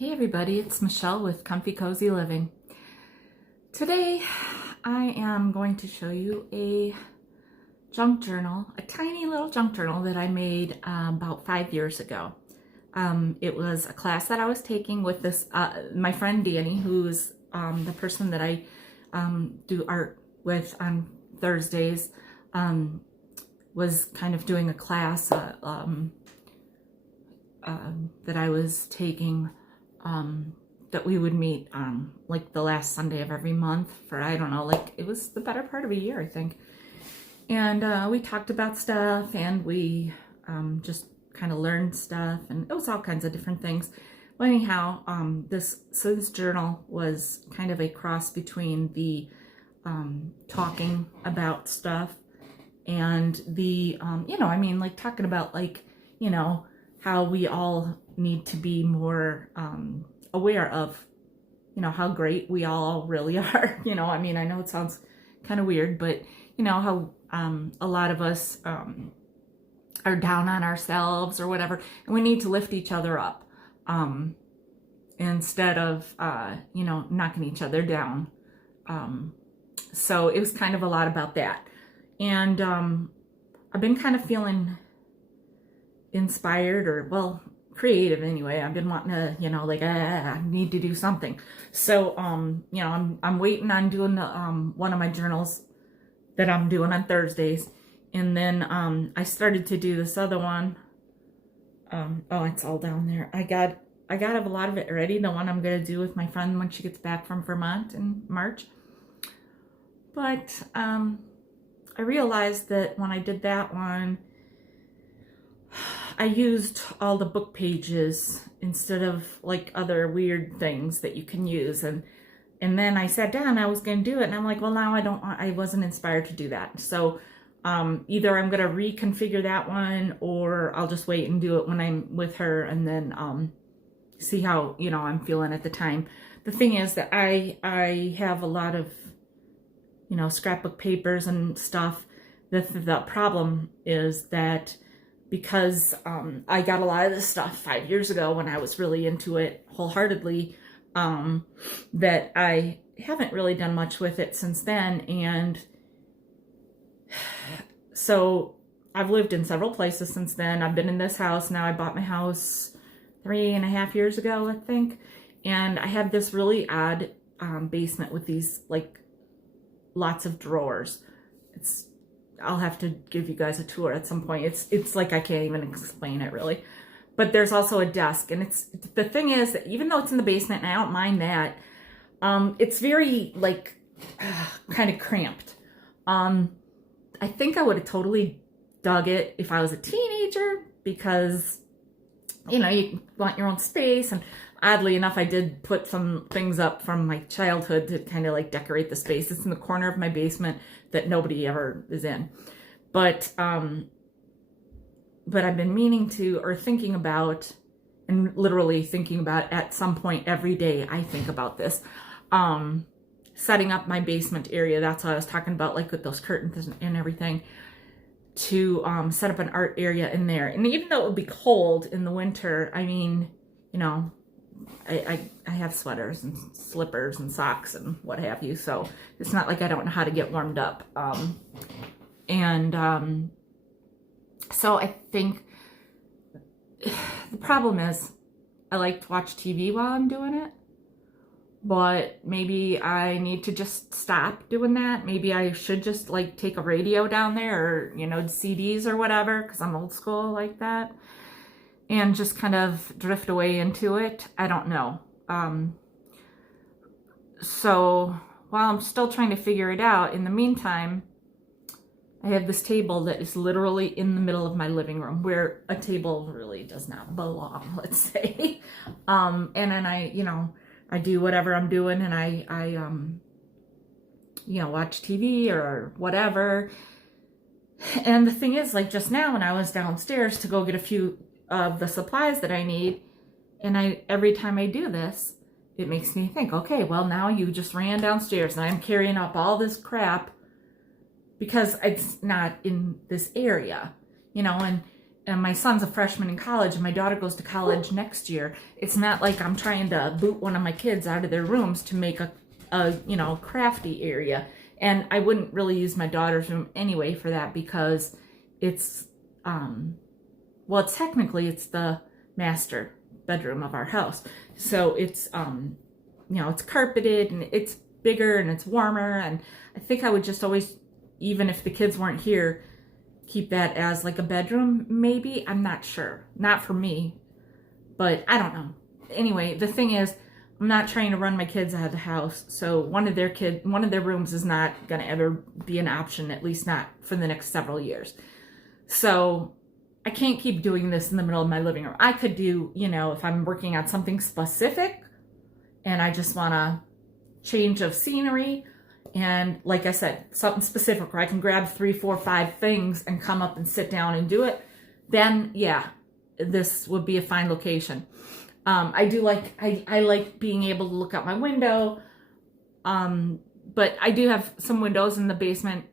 Hey everybody, it's Michelle with Comfy Cozy Living. Today I am going to show you a junk journal, a tiny little junk journal that I made about 5 years ago. It was a class that I was taking with this my friend Danny, who's the person that I do art with on Thursdays, was kind of doing a class that I was taking, that we would meet like the last Sunday of every month for, I don't know, like it was the better part of a year, I think. And we talked about stuff, and we just kind of learned stuff, and it was all kinds of different things. But anyhow, this journal was kind of a cross between the talking about stuff and the like talking about, like, how we all need to be more aware of, how great we all really are. I know it sounds kind of weird, but how a lot of us are down on ourselves or whatever, and we need to lift each other up instead of knocking each other down. So it was kind of a lot about that, and I've been kind of feeling inspired, or well, creative anyway. I've been wanting to, I need to do something. So I'm waiting on doing the one of my journals that I'm doing on Thursdays, and then I started to do this other one. Oh, it's all down there. I got a lot of it ready, the one I'm gonna do with my friend when she gets back from Vermont in March. But I realized that when I did that one, I used all the book pages instead of like other weird things that you can use, and then I sat down, I was going to do it, and I'm like, well, now I wasn't inspired to do that. So either I'm going to reconfigure that one, or I'll just wait and do it when I'm with her, and then see how I'm feeling at the time. The thing is that I have a lot of scrapbook papers and stuff. The problem is that because I got a lot of this stuff 5 years ago when I was really into it wholeheartedly, that I haven't really done much with it since then. And so I've lived in several places since then. I've been in this house. Now I bought my house 3.5 years ago, I think. And I have this really odd basement with these, like, lots of drawers. I'll have to give you guys a tour at some point. It's like I can't even explain it really. But there's also a desk, and the thing is that even though it's in the basement, and I don't mind that, it's very like kind of cramped. I think I would have totally dug it if I was a teenager, because you want your own space, and oddly enough, I did put some things up from my childhood to kind of like decorate the space. It's in the corner of my basement that nobody ever is in. But I've been meaning to, or thinking about, and literally thinking about at some point every day, I think about this, setting up my basement area. That's what I was talking about, like with those curtains and everything, to set up an art area in there. And even though it would be cold in the winter, I mean, I have sweaters and slippers and socks and what have you, so it's not like I don't know how to get warmed up. So I think the problem is I like to watch TV while I'm doing it, but maybe I need to just stop doing that. Maybe I should just like take a radio down there, or CDs or whatever, because I'm old school like that, and just kind of drift away into it. I don't know. So while I'm still trying to figure it out, in the meantime, I have this table that is literally in the middle of my living room, where a table really does not belong, let's say. And then I do whatever I'm doing, and I watch TV or whatever. And the thing is, like just now when I was downstairs to go get a few of the supplies that I need, and every time I do this, it makes me think, okay, well, now you just ran downstairs and I'm carrying up all this crap because it's not in this area, and and my son's a freshman in college and my daughter goes to college next year. It's not like I'm trying to boot one of my kids out of their rooms to make a you know, crafty area. And I wouldn't really use my daughter's room anyway for that, because it's well, technically it's the master bedroom of our house. So it's you know, it's carpeted and it's bigger and it's warmer, and I think I would just always, even if the kids weren't here, keep that as like a bedroom, maybe. I'm not sure. Not for me, but I don't know. Anyway, the thing is, I'm not trying to run my kids out of the house, so one of their rooms is not going to ever be an option, at least not for the next several years. So I can't keep doing this in the middle of my living room. I could do, you know, if I'm working on something specific and I just want a change of scenery, and like I said, something specific where I can grab 3, 4, 5 things and come up and sit down and do it, then yeah, this would be a fine location. I do like, I like being able to look out my window, but I do have some windows in the basement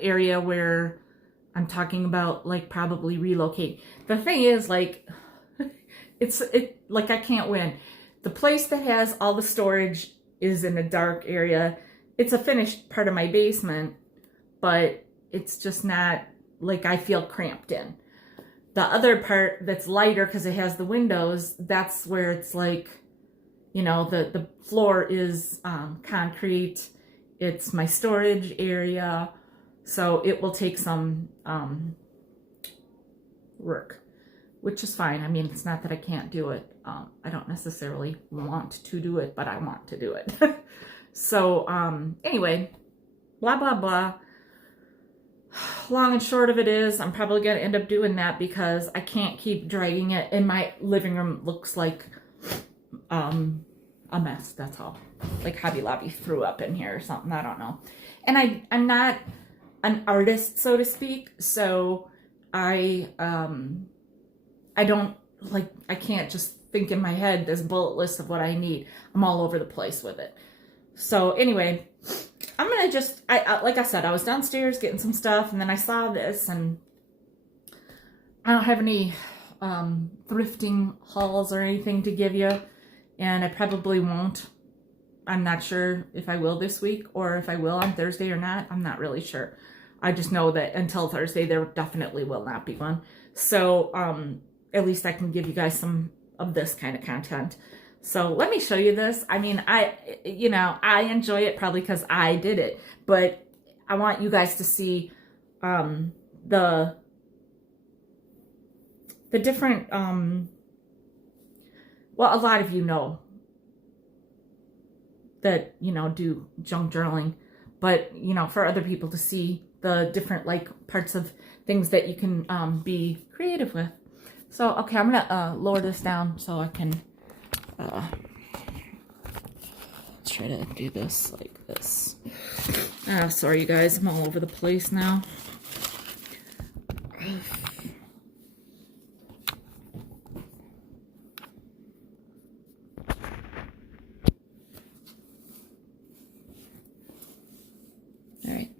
area where I'm talking about like probably relocate. The thing is, like, like I can't win. The place that has all the storage is in a dark area. It's a finished part of my basement, but it's just not like I feel cramped in. The other part that's lighter because it has the windows, that's where it's like, you know, the floor is concrete. It's my storage area. So it will take some work, which is fine. I mean, it's not that I can't do it. I don't necessarily want to do it, but I want to do it. So anyway, blah, blah, blah. Long and short of it is, I'm probably going to end up doing that because I can't keep dragging it. And my living room looks like a mess, that's all. Like Hobby Lobby threw up in here or something, I don't know. And I'm not an artist, so to speak, so I don't, like, I can't just think in my head this bullet list of what I need. I'm all over the place with it. So anyway, I'm gonna just, like I said, I was downstairs getting some stuff, and then I saw this, and I don't have any thrifting hauls or anything to give you, and I probably won't. I'm not sure if I will this week, or if I will on Thursday or not. I'm not really sure. I just know that until Thursday, there definitely will not be one. So at least I can give you guys some of this kind of content. So let me show you this. I mean, I enjoy it probably because I did it, but I want you guys to see the different, well, a lot of you know that, you know, do junk journaling, but, you know, for other people to see the different, like, parts of things that you can be creative with. So, okay, I'm going to lower this down so I can... let's try to do this like this. Sorry you guys, I'm all over the place now. All right.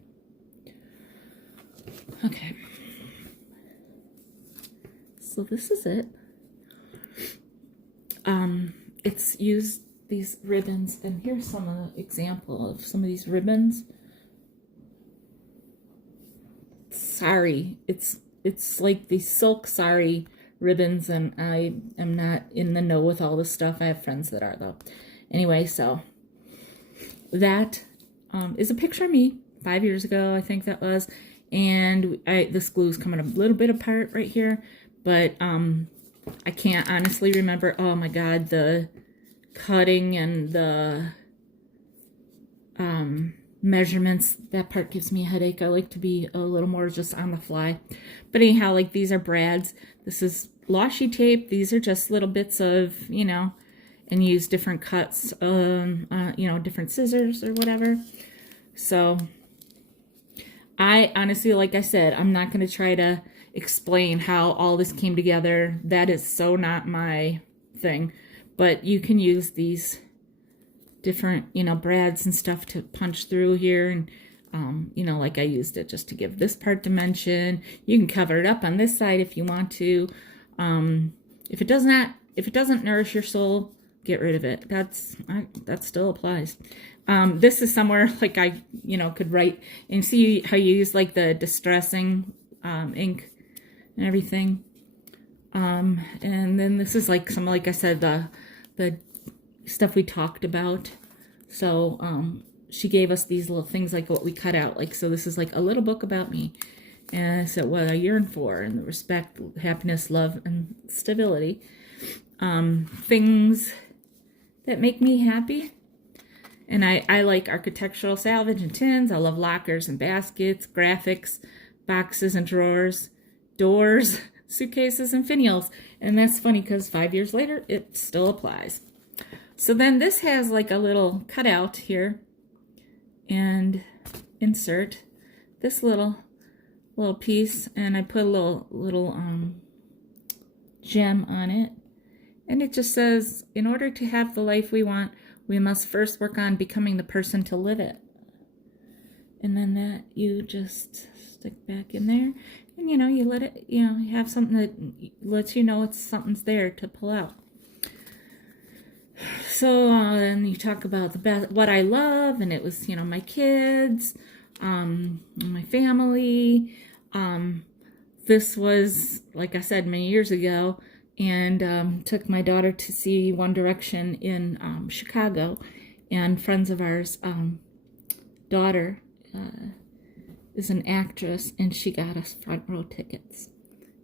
Okay. So this is it. It's used these ribbons, and here's some example of some of these ribbons. Sari, it's like these silk sari ribbons, and I am not in the know with all this stuff. I have friends that are, though. Anyway, so that is a picture of me 5 years ago, I think that was, and this glue's coming a little bit apart right here, but I can't honestly remember. Oh my god, the cutting and the measurements, that part gives me a headache. I like to be a little more just on the fly. But anyhow, like, these are brads. This is washi tape. These are just little bits of, you know, and use different cuts, you know, different scissors or whatever. So I honestly, like I said, I'm not going to try to explain how all this came together. That is so not my thing. But you can use these different, you know, brads and stuff to punch through here. And you know, like I used it just to give this part dimension. You can cover it up on this side if you want to. If it doesn't nourish your soul, get rid of it. That still applies. This is somewhere like I, you know, could write and see how you use like the distressing ink and everything. And then this is like some, like I said, the stuff we talked about. So she gave us these little things like what we cut out. Like, so this is like a little book about me. And so what I yearn for, and the respect, happiness, love, and stability. Things that make me happy. And I like architectural salvage and tins. I love lockers and baskets, graphics, boxes and drawers, doors, suitcases, and finials. And that's funny because 5 years later, it still applies. So then this has like a little cutout here, and insert this little piece, and I put a little gem on it, and it just says, in order to have the life we want, we must first work on becoming the person to live it. And then that you just stick back in there, and you know, you let it, you know, you have something that lets you know something's there to pull out. So then you talk about the best, what I love, and it was, you know, my kids, my family. This was, like I said, many years ago, and took my daughter to see One Direction in Chicago, and friends of ours' daughter is an actress, and she got us front row tickets.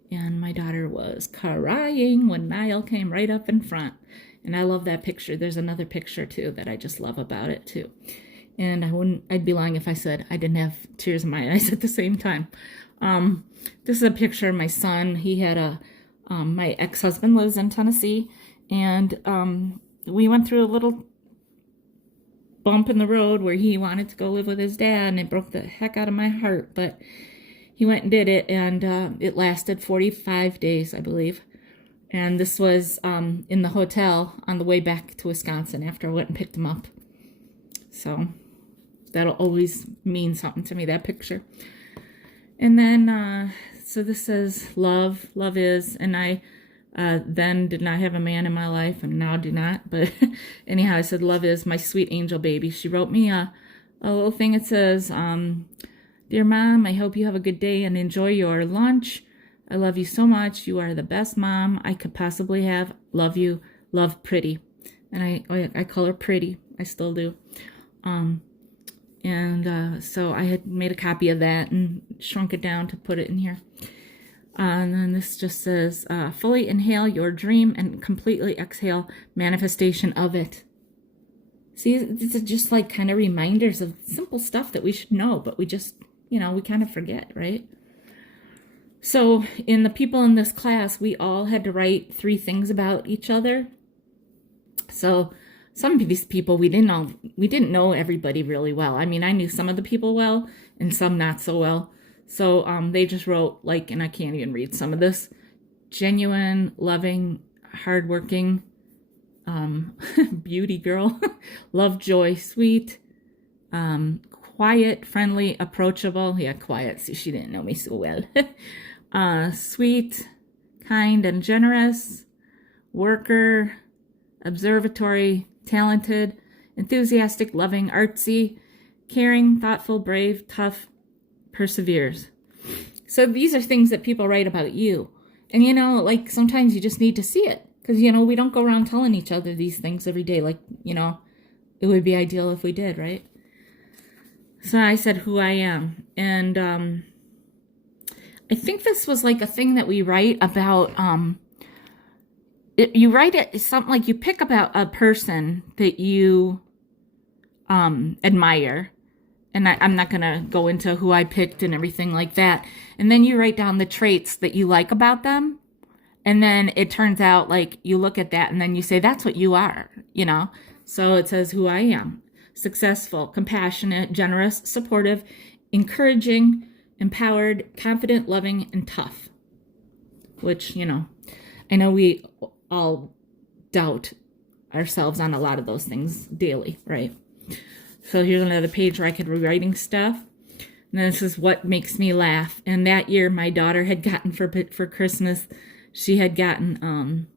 And my daughter was crying when Niall came right up in front. And I love that picture. There's another picture too that I just love about it too. And I'd be lying if I said I didn't have tears in my eyes at the same time. This is a picture of my son. He had my ex-husband lives in Tennessee, and we went through a little bump in the road where he wanted to go live with his dad, and it broke the heck out of my heart, but he went and did it, and it lasted 45 days, I believe. And this was in the hotel on the way back to Wisconsin after I went and picked him up. So that'll always mean something to me, that picture. And then, so this says love is, and I then did not have a man in my life, and now do not. But anyhow, I said love is my sweet angel baby. She wrote me a little thing. It says, Dear Mom, I hope you have a good day and enjoy your lunch. I love you so much. You are the best mom I could possibly have. Love you. Love, Pretty. And I call her Pretty. I still do. So I had made a copy of that and shrunk it down to put it in here. And then this just says, fully inhale your dream and completely exhale manifestation of it. See, these are just like kind of reminders of simple stuff that we should know, but we just, you know, we kind of forget, right? So in the people in this class, we all had to write 3 things about each other. So some of these people we didn't know everybody really well. I mean, I knew some of the people well and some not so well. So they just wrote like, and I can't even read some of this: genuine, loving, hardworking, beauty girl, love, joy, sweet, quiet, friendly, approachable. Yeah, quiet. See, she didn't know me so well. Sweet, kind, and generous, worker, observatory, talented, enthusiastic, loving, artsy, caring, thoughtful, brave, tough, perseveres. So these are things that people write about you. And, you know, like sometimes you just need to see it. Because, you know, we don't go around telling each other these things every day. Like, you know, it would be ideal if we did, right? So I said who I am. And I think this was like a thing that we write about. You write it something like you pick about a person that you admire. And I'm not going to go into who I picked and everything like that. And then you write down the traits that you like about them. And then it turns out like you look at that and then you say, that's what you are, you know? So it says who I am: successful, compassionate, generous, supportive, encouraging, empowered, confident, loving, and tough. Which, you know, I know we all doubt ourselves on a lot of those things daily, right? So here's another page where I could be writing stuff. And this is what makes me laugh. And that year, my daughter had gotten for Christmas, she had gotten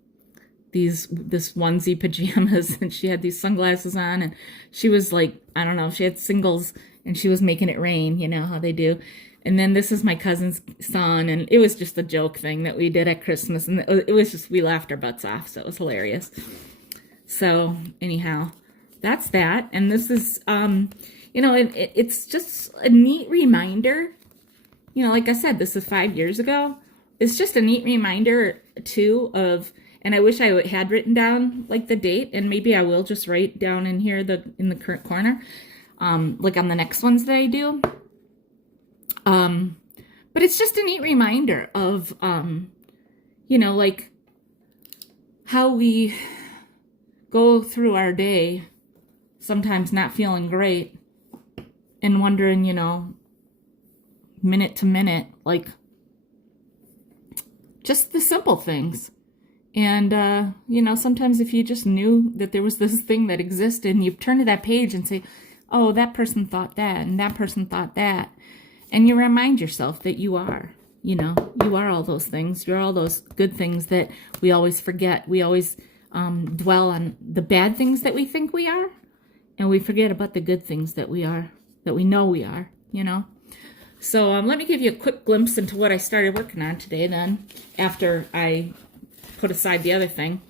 this onesie pajamas, and she had these sunglasses on, and she was like, I don't know, she had singles, and she was making it rain, you know how they do. And then this is my cousin's son, and it was just a joke thing that we did at Christmas, and it was just, we laughed our butts off, so it was hilarious. So anyhow, that's that. And this is, you know, it's just a neat reminder. You know, like I said, this is 5 years ago. It's just a neat reminder too of, and I wish I had written down like the date, and maybe I will just write down in here in the current corner, like on the next ones that I do. But it's just a neat reminder of, you know, like how we go through our day, sometimes not feeling great and wondering, you know, minute to minute, like just the simple things. And, you know, sometimes if you just knew that there was this thing that existed, and you turn to that page and say, oh, that person thought that, and that person thought that. And you remind yourself that you are, you know, you are all those things. You're all those good things that we always forget. We always dwell on the bad things that we think we are, and we forget about the good things that we are, that we know we are, you know. So let me give you a quick glimpse into what I started working on today then, after I put aside the other thing.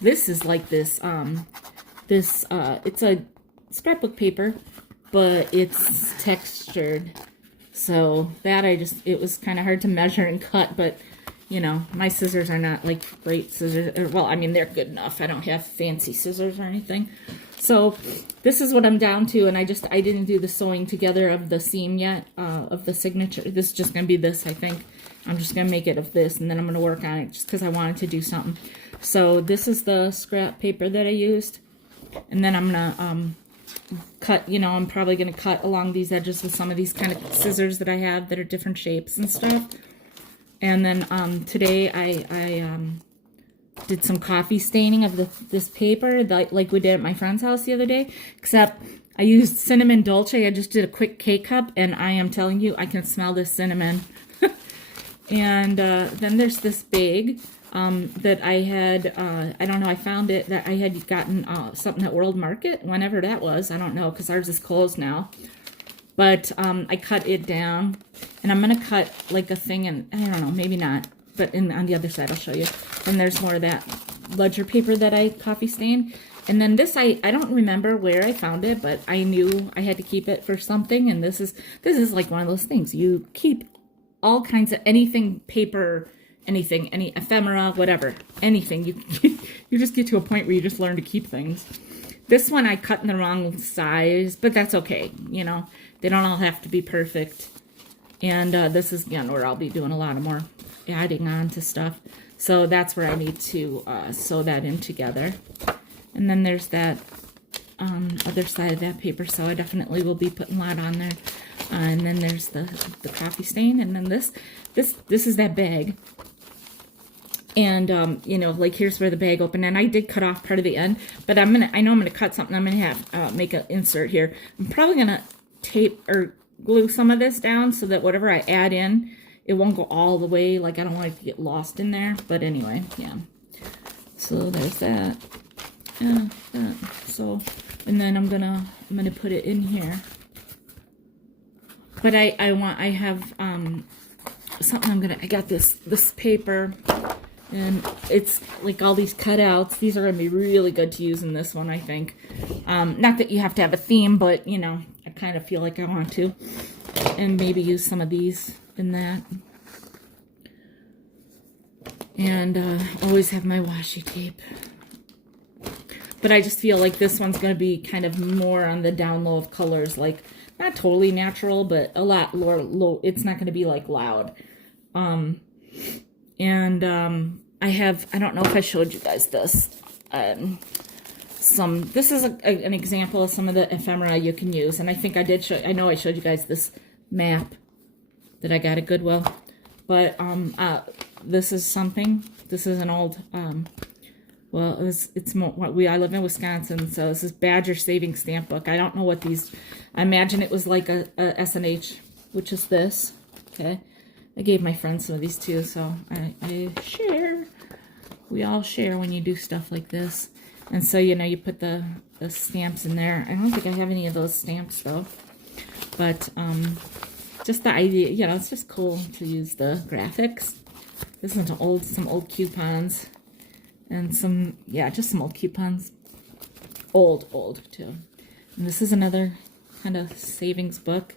This is like this, it's a scrapbook paper, but it's textured. So that it was kind of hard to measure and cut, but you know, my scissors are not like great scissors. Well, I mean, they're good enough. I don't have fancy scissors or anything. So this is what I'm down to, and I didn't do the sewing together of the seam yet, of the signature. This is just going to be this, I think. I'm just going to make it of this, and then I'm going to work on it just because I wanted to do something. So this is the scrap paper that I used, and then I'm going to cut, you know, I'm probably going to cut along these edges with some of these kind of scissors that I have that are different shapes and stuff. And then today I did some coffee staining of this paper, like we did at my friend's house the other day, except I used cinnamon dolce. I just did a quick K-cup, and I am telling you, I can smell this cinnamon. And then there's this bag that I had, I don't know, I found it, that I had gotten something at World Market, whenever that was. I don't know, because ours is closed now. But I cut it down, and I'm going to cut like a thing, and I don't know, maybe not, but on the other side I'll show you. And there's more of that ledger paper that I coffee stained. And then this, I don't remember where I found it, but I knew I had to keep it for something. And this is like one of those things. You keep all kinds of anything, paper, anything, any ephemera, whatever, anything. You just get to a point where you just learn to keep things. This one I cut in the wrong size, but that's okay. You know, they don't all have to be perfect. And this is, again, where I'll be doing a lot of more adding on to stuff. So that's where I need to sew that in together. And then there's that other side of that paper, so I definitely will be putting a lot on there. And then there's the coffee stain, and then this is that bag. And you know, like here's where the bag opened, and I did cut off part of the end, but I know I'm gonna cut something. I'm gonna have make an insert here. I'm probably gonna tape or glue some of this down so that whatever I add in, it won't go all the way. Like I don't want it to get lost in there. But anyway, yeah. So there's that. Yeah. So, and then I'm gonna put it in here. But I have something I got this paper, and it's like all these cutouts. These are gonna be really good to use in this one, I think. Not that you have to have a theme, but you know, I kind of feel like I want to, and maybe use some of these in that. And always have my washi tape. But I just feel like this one's going to be kind of more on the down low of colors, like not totally natural, but a lot low. It's not going to be like loud. I don't know if I showed you guys this. This is an example of some of the ephemera you can use, and I think I did show. I know I showed you guys this map that I got at Goodwill, but this is something. This is an old. Well, I live in Wisconsin, so this is Badger Saving Stamp Book. I don't know what these, I imagine it was like a S&H which is this. Okay, I gave my friends some of these too, so I share. We all share when you do stuff like this. And so, you know, you put the stamps in there. I don't think I have any of those stamps though. But just the idea, you know, it's just cool to use the graphics. This is some old coupons. And some, yeah, just some old coupons. Old too. And this is another kind of savings book.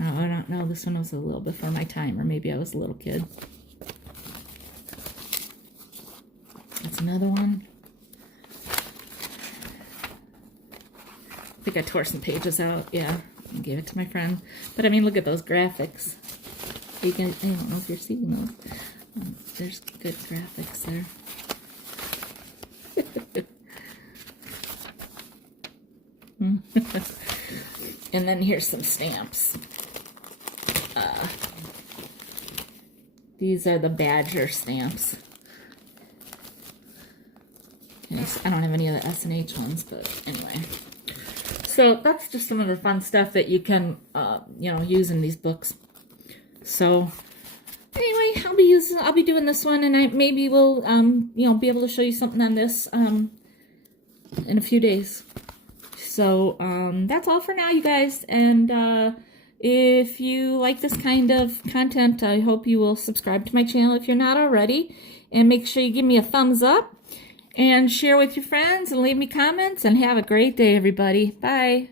I don't know, this one was a little before my time, or maybe I was a little kid. That's another one. I think I tore some pages out, yeah, and gave it to my friend. But I mean, look at those graphics. You can, I don't know if you're seeing those. There's good graphics there. And then here's some stamps. These are the Badger stamps. Okay, so I don't have any of the S&H ones, but anyway. So that's just some of the fun stuff that you can, you know, use in these books. So anyway, I'll be doing this one, and I maybe will, you know, be able to show you something on this in a few days. So that's all for now, you guys. And if you like this kind of content, I hope you will subscribe to my channel if you're not already, and make sure you give me a thumbs up and share with your friends and leave me comments, and have a great day, everybody. Bye.